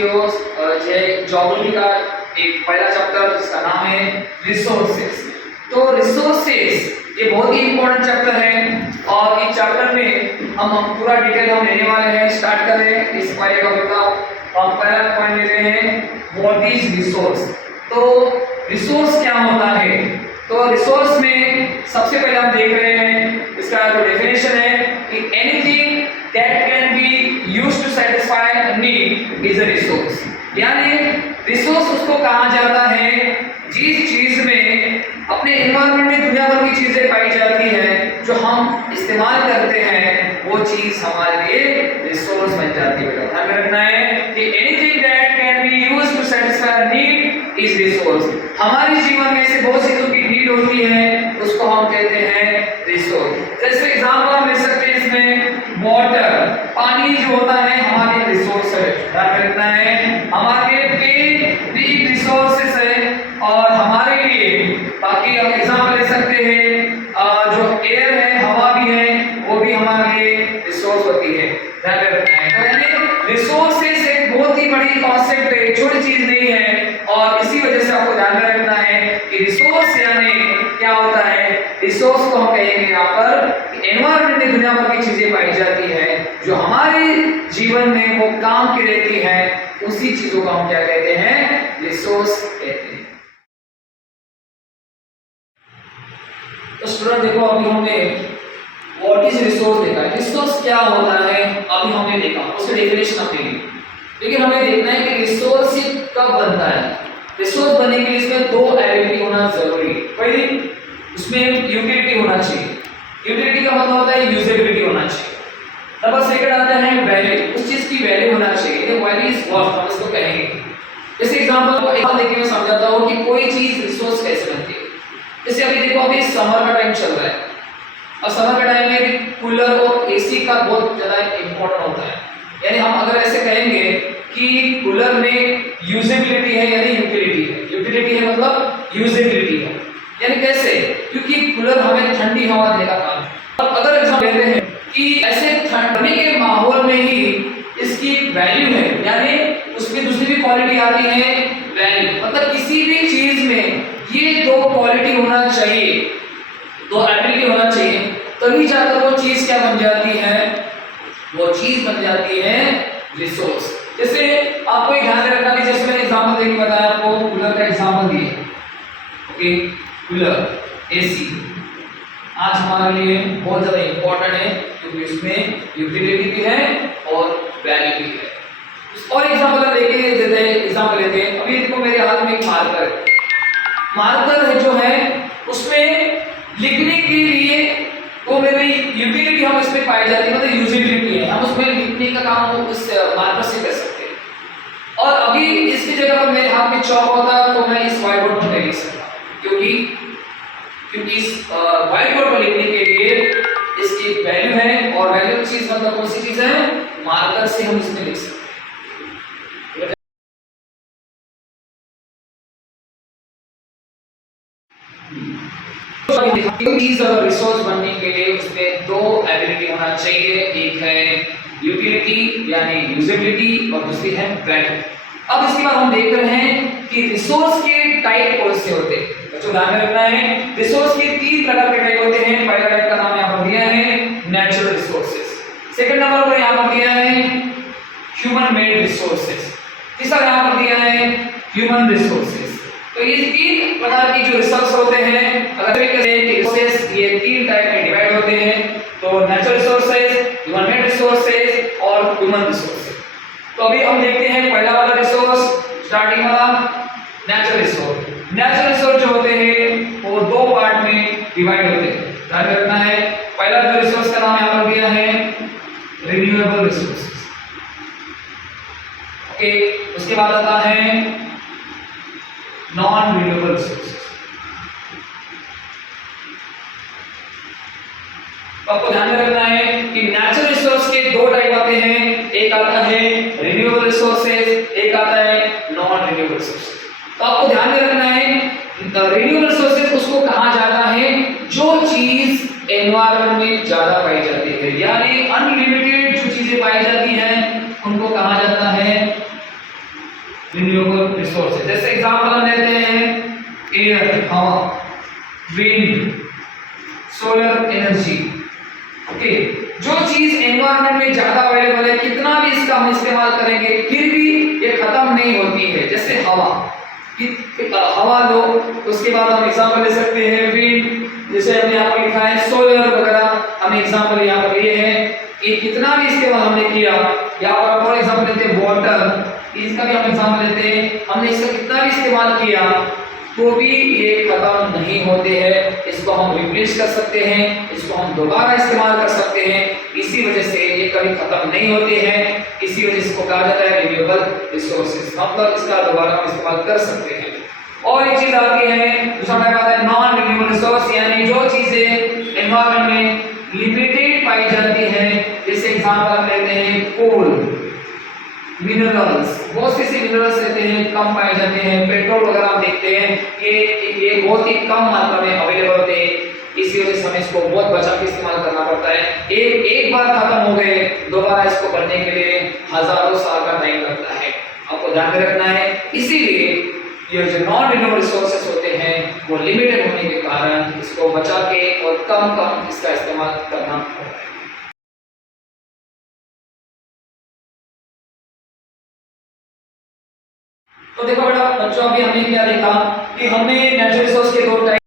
Videos geography का एक पहला चैप्टर जिसका नाम है रिसोर्सेस। तो रिसोर्सेस ये बहुत ही इंपॉर्टेंट चैप्टर है और इस चैप्टर में हम पूरा डिटेल हम लेने वाले हैं। स्टार्ट कर रहे हैं इस पहले टॉपिक का। हम पहला पॉइंट ले रहे हैं व्हाट इज रिसोर्स। तो रिसोर्स क्या होता है? तो रिसोर्स में सबसे पहले हम देख रहे हैं इसका जो डेफिनेशन है कि anything that can be used to satisfy a need is a resource. यानी रिसोर्स उसको कहा जाता है जिस चीज में अपने एनवायरनमेंट में दुनिया भर की चीजें पाई जाती हैं, जो हम इस्तेमाल करते हैं, वो चीज हमारे लिए रिसोर्स बन जाती है। ध्यान में रखना है कि anything that can be used to satisfy a need is resource. हमारे जीवन में ऐसे बहुत चीजों की नीड होती है, उसको हम कहते हैं रिसोर्स। जैसे एग्जांपल हम ले सकते हैं इसमें वाटर, पानी जो होता है हमारे रिसोर्स है। ध्यान में रखना है हमारे पेड़ भी रिसोर्सेस है और हमारे लिए बाकी हम एग्जांपल ले सकते हैं जो एयर है, हवा भी है, वो भी हमारे लिए रिसोर्स होती है। ध्यान में रखना है। तो यानी रिसोर्सेस एक बहुत ही बड़ी कॉन्सेप्ट है, छोटी चीज नहीं है और इसी वजह से आपको ध्यान में रखना है कि रिसोर्स यानी क्या होता है। रिसोर्स को हम कहेंगे यहाँ पर एनवायरनमेंट में दुनिया भर की चीजें पाई जाती है जो हमारे जीवन में वो काम की रहती है, उसी चीजों को हम क्या कहते हैं? रिसोर्स कहते हैं। तो स्टूडेंट देखो, अभी हमने व्हाट इज रिसोर्स देखा है। रिसोर्स क्या होता है अभी हमने देखा, उसकी डेफिनेशन हमने ली, लेकिन हमें देखना है कि रिसोर्स कब बनता है। रिसोर्स बनने के लिए इसमें दो एबिलिटी होना जरूरी है। पहली, उसमें यूटिलिटी होना चाहिए। यूटिलिटी का मतलब होता है यूजेबिलिटी होना चाहिए। नंबर सेकंड आता है वैल्यू, उस चीज की वैल्यू होना चाहिए। वैल्यू इज वर्थ, हम इसको कहेंगे। जैसे एग्जांपल को एक देख के मैं समझाता हूं कि कोई चीज रिसोर्स कैसे बनती है। जैसे अभी देखो, अभी समर का टाइम चल रहा है और समर के टाइम में कूलर और एसी का बहुत ज्यादा इंपॉर्टेंट होता है। यानी हम अगर ऐसे कहेंगे कि कूलर में यूजेबिलिटी है यानी यूटिलिटी है। यूटिलिटी है मतलब यूजेबिलिटी है। यानी कैसे? क्योंकि कूलर हमें ठंडी हवा देने का काम है। अब अगर एग्जांपल लेते हैं कि ऐसे ठंडी के माहौल में ही इसकी वैल्यू है, यानी उसमें दूसरी भी क्वालिटी आती है वैल्यू। मतलब किसी भी चीज में ये दो क्वालिटी होना चाहिए, दो एबिलिटी होना चाहिए, तभी जाकर वो चीज क्या बन जाती है? वो चीज बन जाती है रिसोर्स। जैसे आपको ध्यान रखना कि जैसे मैंने एग्जांपल देके बताया आपको, कूलर का एग्जांपल दिए। ओके, कूलर, एसी आज हमारे लिए बहुत ज्यादा इंपॉर्टेंट है क्योंकि इसमें यूटिलिटी भी है और वैल्यू भी है। और एग्जांपल लेते हैं अभी देखो, मेरे हाथ में एक मार्कर है जो है उसमें लिखने के लिए वो मेरी यूटिलिटी हम इसमें पाई जाती है, मतलब यूजेबिलिटी है। हम उसमें लिखने का काम हम उस मार्कर से कर सकते हैं। और अभी इसकी जगह पर मेरे हाथ में चॉक होता तो मैं इस व्हाइट बोर्ड पर लिख सकता, क्योंकि इस व्हाइट बोर्ड पर लिखने के लिए इसकी वैल्यू है और वैल्यू चीज मतलब कौन सी चीज है? मार्कर से हम इसमें लिख सकते हैं। चीज अगर रिसोर्स बनने के लिए उसमें दो एबिलिटी होना चाहिए, एक है यूटिलिटी यानी यूजेबिलिटी और दूसरी है वैल्यू। अब इसके बाद हम देख रहे हैं कि रिसोर्स के टाइप कौन से होते हैं। बच्चों ध्यान में रखना है, रिसोर्स के तीन प्रकार के टाइप होते हैं। पहला टाइप का नाम यहाँ पर दिया है नेचुरल रिसोर्सेज, सेकंड नंबर पर यहाँ पर दिया है ह्यूमन मेड रिसोर्सेज, तीसरा यहाँ पर दिया है ह्यूमन रिसोर्सेज। तो ये तीन प्रकार की जो रिसोर्स होते हैं, अगर रिसोर्सेज ये तीन टाइप में डिवाइड होते हैं। तो natural resources, human made resources और ह्यूमन रिसोर्सेज। तो अभी हम देखते हैं पहला वाला रिसोर्स, स्टार्टिंग वाला नेचुरल रिसोर्स। नेचुरल रिसोर्स जो होते हैं वो दो पार्ट में डिवाइड होते हैं। ध्यान रखना है, पहला जो रिसोर्स का नाम यहाँ पर दिया है रिन्यूएबल रिसोर्सेज। ओके, उसके बाद आता है नॉन रिन्यूएबल रिसोर्सेज। तो आपको ध्यान में रखना है कि नेचुरल रिसोर्स के दो टाइप आते हैं, एक आता है रिन्यूएबल रिसोर्सेज, एक आता है नॉन रिन्यूएबल रिसोर्सेज। तो आपको ध्यान में रखना है रिन्यूएबल रिसोर्सेज उसको कहा जाता है जो चीज एनवायरनमेंट में ज्यादा पाई जाती है, यानी अनलिमिटेड जो चीजें पाई जाती हैं उनको कहा जाता है रिसोर्सेज। जैसे एग्जांपल हम लेते हैं एयर हवा, विंड, सोलर एनर्जी। ओके, जो चीज एनवायरनमेंट में ज्यादा अवेलेबल है, कितना भी इसका हम इस्तेमाल करेंगे फिर भी ये खत्म नहीं होती है। जैसे हवा, हवा लो, उसके बाद हम एग्जांपल ले सकते हैं विंड, जैसे हमने यहाँ पर लिखा है सोलर वगैरह, हमने एग्जांपल यहाँ पर लिए हैं कि कितना भी इस्तेमाल हमने किया। यहाँ पर फॉर एग्जांपल लेते हैं वाटर, इसका भी हम एग्जांपल लेते हैं, हमने इसका कितना भी इस्तेमाल किया तो भी ये खत्म नहीं होते हैं। इसको हम रिप्लेस कर सकते हैं, इसको हम दोबारा इस्तेमाल कर सकते हैं, इसी वजह से ये कभी खत्म नहीं होते हैं। इसी वजह से इसको कहा जाता है रिन्यूएबल रिसोर्सेज, मतलब इसका दोबारा हम इस्तेमाल कर सकते हैं। और एक चीज आती है, दूसरा टाइप आता है नॉन रिन्यूएबल रिसोर्स, यानी जो चीजें एनवायरनमेंट में लिमिटेड पाई जाती है। जैसे एग्जांपल हम लेते हैं कोल, मिनरल्स, बहुत से मिनरल्स रहते हैं, कम पाए जाते हैं। पेट्रोल वगैरह आप देखते हैं ये बहुत ही कम मात्रा में अवेलेबल होते हैं, इसी वजह से हमें इसको बहुत बचा के इस्तेमाल करना पड़ता है। एक बार खत्म हो गए, दोबारा इसको बनने के लिए हजारों साल का टाइम लगता है, आपको ध्यान में रखना है। इसीलिए ये जो नॉन रिन्यूएबल रिसोर्सेज होते हैं वो लिमिटेड होने के कारण इसको बचा के और कम इसका इस्तेमाल करना होता है। तो देखो बेटा बच्चों, अभी हमने क्या देखा कि हमने नेचुरल रिसोर्स के दो टाइप